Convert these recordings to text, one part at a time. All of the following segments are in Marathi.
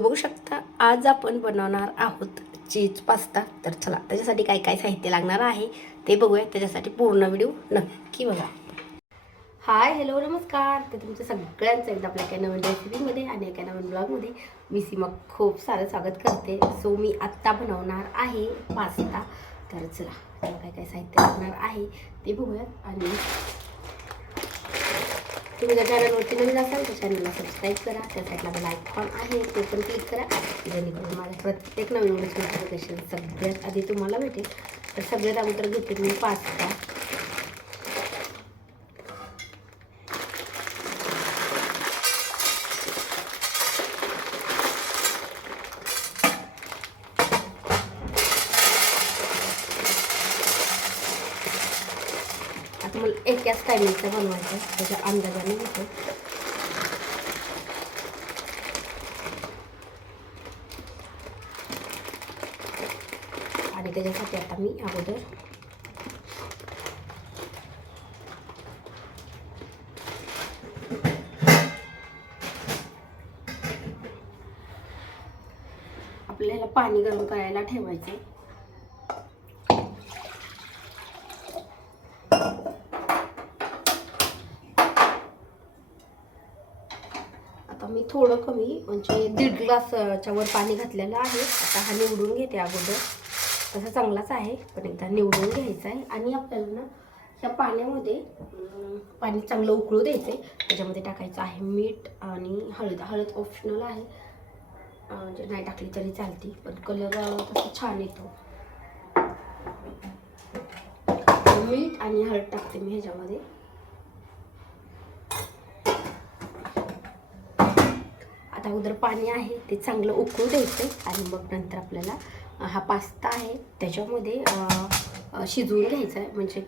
बघू शकता आज आपण बनवणार आहोत चीज पास्ता. तर चला त्याच्यासाठी काय काय साहित्य लागणार आहे ते बघूया. त्याच्यासाठी पूर्ण व्हिडिओ नक्की बघा. हाय हॅलो नमस्कार. तर तुमचं सगळ्यांचं एकदा आपल्या एका नवीन रेसिपीमध्ये आणि एका नवीन ब्लॉगमध्ये मी सीमा खूप सारं स्वागत करते. सो मी आत्ता बनवणार आहे पास्ता. तर चला त्याला काय काय साहित्य लागणार आहे ते बघूयात. आणि तुम्ही जर चॅनलवरती नवीन असाल तर चॅनलला सबस्क्राईब करा. त्या साईडला बेल आयकॉन आहे ते पण क्लिक करा, जेणेकरून माझ्या प्रत्येक नवीन व्हिडिओचं नोटिफिकेशन सगळ्यात आधी तुम्हाला भेटेल. तर सगळ्यात अगोदर घेते मी पास्ता. आता मला एकाच टायमिंगचा बनवायचा आहे, त्याच्या अंदाजाने घेतो. आणि त्याच्यासाठी आता मी अगोदर आपल्याला पाणी गरम करायला ठेवायचं. आता मी थोडं कमी म्हणजे 1.5 ग्लासच्या वर पाणी घातलेलं आहे. आता हा निवडून घेते अगोदर. तसा चांगलाच आहे पण एकदा निवडून घ्यायचा आहे. आणि आपल्याला ना त्या पाण्यामध्ये पाणी चांगलं उकळू द्यायचं आहे. त्याच्यामध्ये टाकायचं आहे मीठ आणि हळद. हळद ऑप्शनल आहे, म्हणजे नाही टाकली तरी चालते, पण कलर तसा छान येतो. मीठ आणि हळद टाकते मी ह्याच्यामध्ये. आता अगोदर पाणी आहे ते चांगलं उकळू द्यायचं आणि मग नंतर आपल्याला हा पास्ता आहे त्याच्यामध्ये शिजवून घ्यायचा आहे. म्हणजे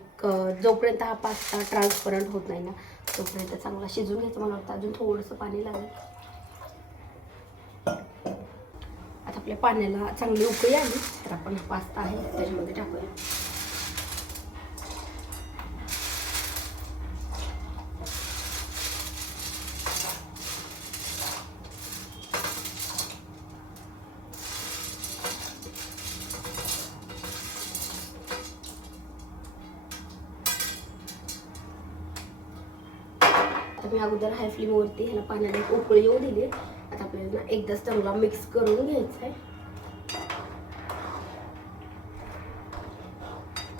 जोपर्यंत हा पास्ता ट्रान्सपरंट होत नाही ना तोपर्यंत चांगला शिजवून घ्यायचं. मला वाटतं अजून थोडंसं पाणी लागेल. आता आपल्या पाण्याला चांगली उकळी आली तर आपण हा पास्ता आहे त्याच्यामध्ये टाकूया. मी अगोदर हाय फ्लेमवरती ह्याला पाण्याला एक उकळी येऊ दिली. आता आपल्याला एकदाच चांगला मिक्स करून घ्यायचा आहे.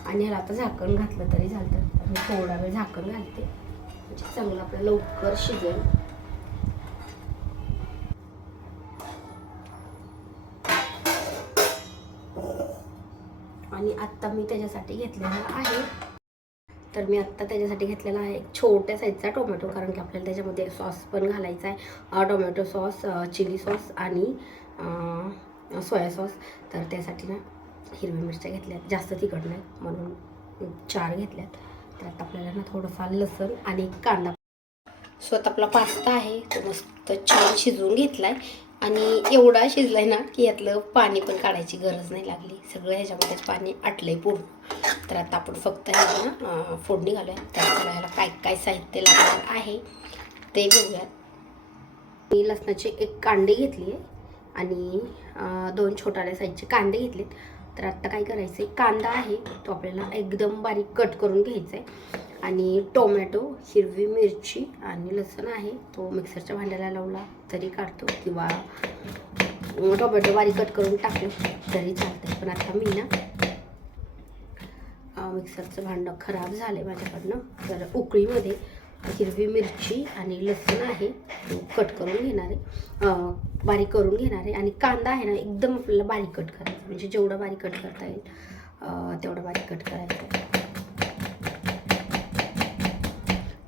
आणि ह्याला आता झाकण घातलं तरी चालतं. तर मी थोडा वेळ झाकण घालते म्हणजे चांगलं आपल्याला लवकर शिजेल. आणि आत्ता मी त्याच्यासाठी घेतलेला आहे, तर मी आत्ता त्याच्यासाठी घेतलेला आहे एक छोट्या साईजचा टोमॅटो. कारण की आपल्याला त्याच्यामध्ये सॉस पण घालायचा आहे, टोमॅटो सॉस, चिली सॉस आणि सोया सॉस. तर त्यासाठी ना हिरव्या मिरच्या घेतल्यात, जास्त तिखट नाही म्हणून 4 घेतल्यात. तर आता आपल्याला ना थोडंफार लसूण आणि कांदा. सो आता आपला पास्ता आहे तो मस्त छान शिजवून घेतला आहे. आणि एवढा शिजलाय ना की यातलं पाणी पण काढायची गरज नाही लागली. सगळं ह्याच्यामध्येच पाणी आटलंय पूर्ण. तर आता आपण फक्त ह्याला ना फोडणी घालूया. तर ह्याला काय काय साहित्य लागणार आहे ते बघूयात. मी लसणाची 1 कांडी घेतली आहे आणि 2 छोट्या साईजचे कांदे घेतलेत. तर आत्ता काय करायचं आहे, कांदा आहे तो आपल्याला एकदम बारीक कट करून घ्यायचा आहे. आणि टोमॅटो, हिरवी मिरची आणि लसूण आहे तो मिक्सरच्या भांड्याला लावला तरी काढतो, किंवा टोमॅटो बारीक कट करून टाकलं तरी चालतं. पण आता मी ना मिक्सरचं भांडं खराब झालं आहे माझ्याकडनं. तर उकळीमध्ये हिरवी मिरची आणि लसूण आहे तो कट करून घेणार आहे, बारीक करून घेणार आहे. आणि कांदा आहे ना एकदम आपल्याला बारीक कट करायचा, म्हणजे जेवढं बारीक कट करता येईल तेवढं बारीक कट करायचं.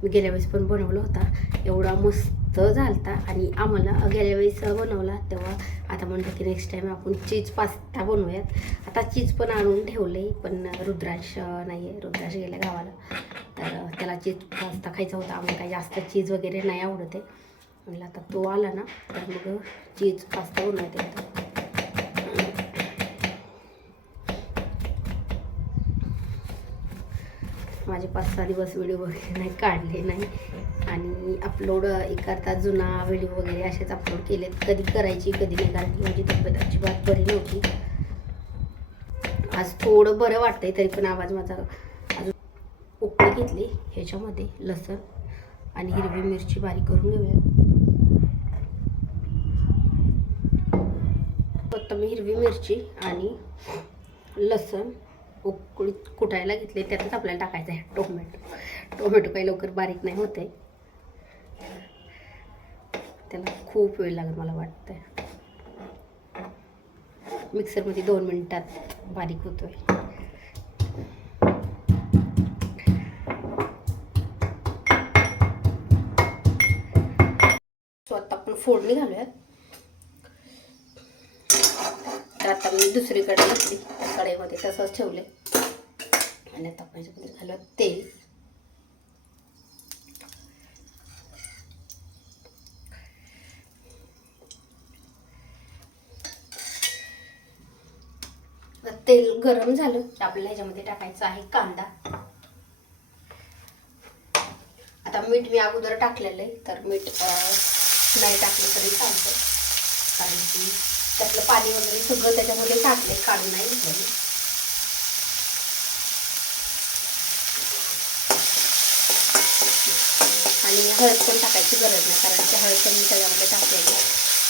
मी गेल्या वेळेस पण बनवला होता, एवढा मस्त झालता. आणि आम्हाला गेल्या वेळेस बनवला तेव्हा आता म्हणतो की नेक्स्ट टाईम आपण चीज पास्ता बनवूयात. आता चीज पण आणून ठेवले, पण रुद्रांश नाही आहे, रुद्रांश गेल्या गावाला. तर त्याला चीज पास्ता खायचा होता. आम्हाला काही जास्त चीज वगैरे नाही आवडत आहे. म्हणलं आता तो आला ना तर मग चीज पास्ता बनवायचा होता. माझे 5-6 दिवस व्हिडिओ वगैरे नाही काढले नाही आणि अपलोड एखादा जुना व्हिडिओ वगैरे असेच अपलोड केलेत. कधी करायची कधी नाही, कारण की माझी तब्येत अजिबात बरी नव्हती. आज थोडं बरं वाटतंय, तरी पण आवाज माझा अजून. उकळी घेतली, ह्याच्यामध्ये लसण आणि हिरवी मिरची बारीक करून घेऊया. आता मी हिरवी मिरची आणि लसण उकळीत कुटायला घेतले. त्यातच आपल्याला टाकायचं आहे टोमॅटो काही लवकर बारीक नाही होते, त्याला खूप वेळ लागेल मला वाटतंय. मिक्सरमध्ये 2 मिनिटात बारीक होतोय. सो आता आपण फोडणी घालूयात. तर आता मी दुसरीकडे घेतली, कढईमध्ये तसंच ठेवले आणि आता आपण याच्यामध्ये घालूयात तेल. तेल गरम झालं तर आपल्याला ह्याच्यामध्ये टाकायचं आहे कांदा. आता मीठ मी अगोदर टाकलेलं आहे, तर मीठ नाही टाकलं तरी चालतं, कारण की त्यातलं पाणी वगैरे सगळं त्याच्यामध्ये टाकले, काढून नाही घेतलं. आणि हळद पण टाकायची गरज नाही, कारण की हळद पण मी त्याच्यामध्ये टाकलेली.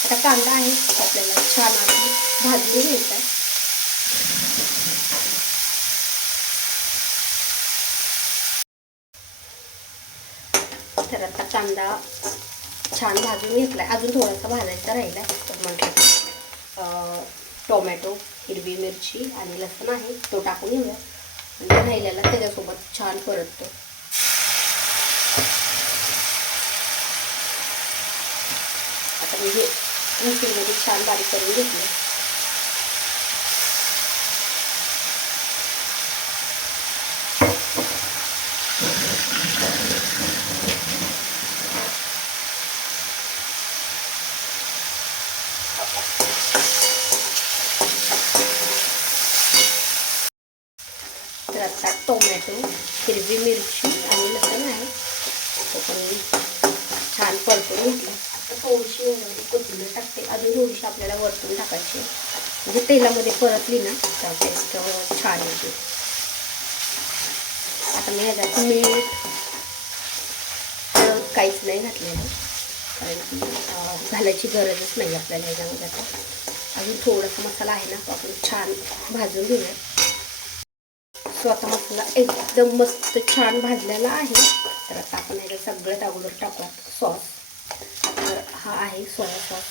आता कांदा आहे आपल्याला छान आधी भाजून घ्यायचा आहे. तर आता कांदा छान भाजून घेतला आहे, अजून थोडासा भाजायचा राहिला. तर म्हटलं टोमॅटो, हिरवी मिरची आणि लसूण आहे तो टाकून घेऊया आणि राहिलेला त्याच्यासोबत छान परततो. आता मी हे मिक्सरमध्ये छान बारीक करून घेतलं. तर आता टोमॅटो, हिरवी मिरची आणि लसूण आहे तो पण छान परतून घेतला. आता थोडीशी कोथिंबीर टाकते, अजून थोडीशी आपल्याला वरतून टाकायची, म्हणजे तेलामध्ये परतली ना तर टेस्ट छान येते. आता मी ह्याच्यात मीठ काहीच नाही घातलेलं, कारण की घालायची गरजच नाही आपल्याला ह्याच्यामध्ये. आता अजून थोडासा मसाला आहे ना तो आपण छान भाजून घेऊया. सो आता मसाला एकदम मस्त छान भाजलेला आहे. तर आता आपण ह्याच्यात सगळ्यात अगोदर टाकूया सॉस. तर हा आहे सोया सॉस.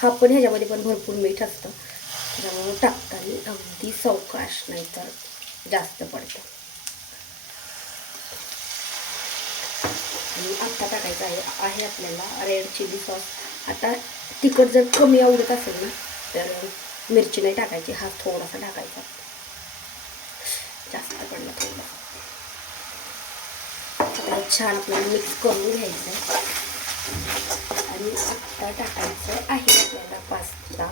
हा पण ह्याच्यामध्ये पण भरपूर मीठ असतं, त्याच्यामुळे टाकताना अगदी सावकाश, नाही तर जास्त पडतं. आणि आता टाकायचं आहे आपल्याला रेड चिली सॉस. आता तिखट जर कमी आवडत असेल ना तर मिरची नाही टाकायची, हा थोडासा टाकायचा, जास्त पडला थोडा. आता छान आपल्याला मिक्स करून घ्यायचं आहे आणि आता टाकायचं आहे आपल्याला पास्ता.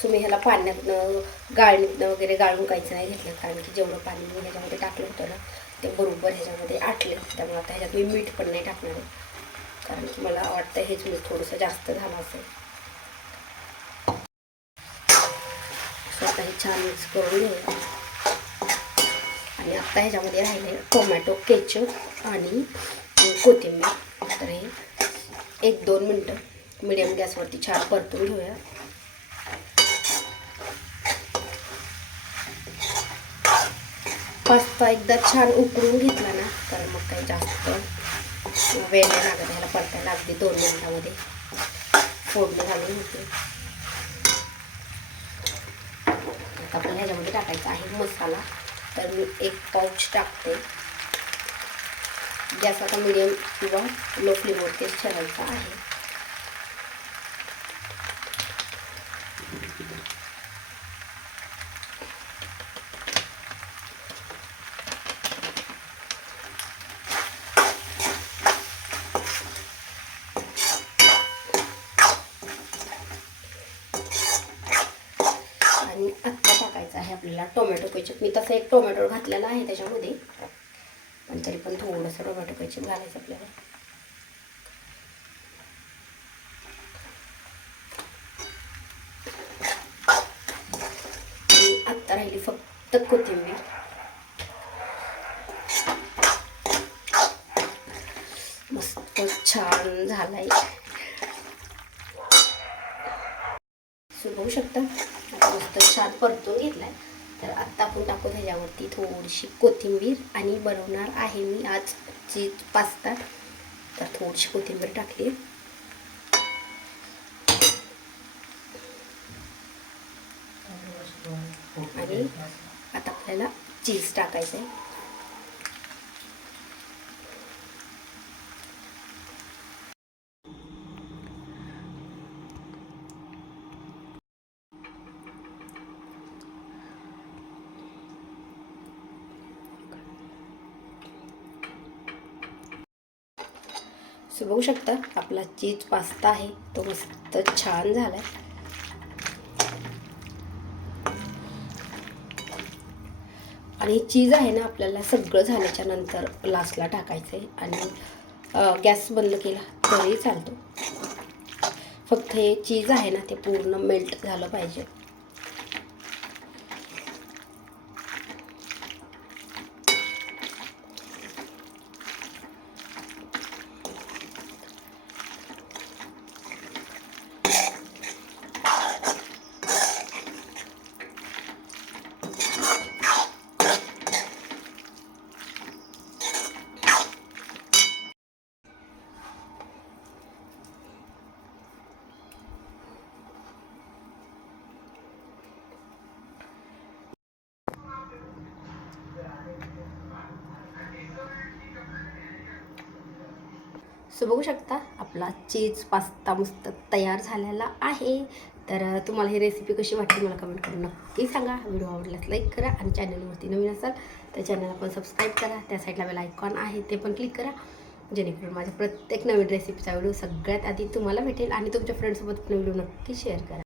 सो मी ह्याला पाण्यातनं गाळणीतनं वगैरे गाळून काहीच नाही घेतलं, कारण की जेवढं पाणी मी ह्याच्यामध्ये टाकलं होतं ना ते बरोबर ह्याच्यामध्ये आटले. त्यामुळे आता ह्याच्यात मी मीठ पण नाही टाकणार, कारण की मला वाटतं हेच मीठ थोडंसं जास्त झालं असेल. सो आता हे छान मिक्स करून घेऊया. आणि आता ह्याच्यामध्ये राहिले टोमॅटो केचप आणि कोथिंबीर. तर हे 1-2 मिनटं मीडियम गॅसवरती छान परतून घेऊया. पास्ता एकदा छान उकळून घेतला ना तर मग काही जास्त वेळ नाही लागत ह्याला परतायला, अगदी 2 मिनिटामध्ये फोडणी घालून होते. आता आपण ह्याच्यामध्ये टाकायचा आहे मसाला. तर मी 1 पाऊच टाकते. गॅस आता मिडियम किंवा लो फ्लेमवरतीच ठेवायचा आहे. आपल्याला टोमॅटो केचप. मी तसं एक टोमॅटो घातलेला आहे त्याच्यामध्ये, पण तरी पण थोडंसं टोमॅटो केचप घालायचं आपल्याला. आणि आत्ता राहिली फक्त कोथिंबीर. मस्त छान झालाय. बघू शकता आता मस्त छान परतून घेतलाय. तर आत्ता आपण टाकू ह्याच्यावरती थोडीशी कोथिंबीर आणि बनवणार आहे मी आज चीज पास्ता. तर थोडीशी कोथिंबीर टाकली आणि आता आपल्याला चीज टाकायचं आहे. बघू शकता आपला चीज पास्ता आहे तो मस्त छान झालाय. आणि चीज आहे ना आपल्याला सगळं झाल्याच्या नंतर लास्टला टाकायचं आहे. आणि गॅस बंद केला तरी चालतो. फक्त हे चीज आहे ना ते पूर्ण मेल्ट झालं पाहिजे. बघू शकता आपला चीज पास्ता मस्त तयार झालेला आहे. तर तुम्हाला ही रेसिपी कशी वाटली मला कमेंट करून नक्की सांगा. व्हिडिओ आवडल्यास लाईक करा आणि चॅनलवरती नवीन असाल तर चॅनलला पण सबस्क्राईब करा. त्या साईडला बेल आयकॉन आहे ते पण क्लिक करा, जेणेकरून माझ्या प्रत्येक नवीन रेसिपीचा व्हिडिओ सगळ्यात आधी तुम्हाला भेटेल. आणि तुमच्या फ्रेंड्ससोबत पण व्हिडिओ नक्की शेअर करा.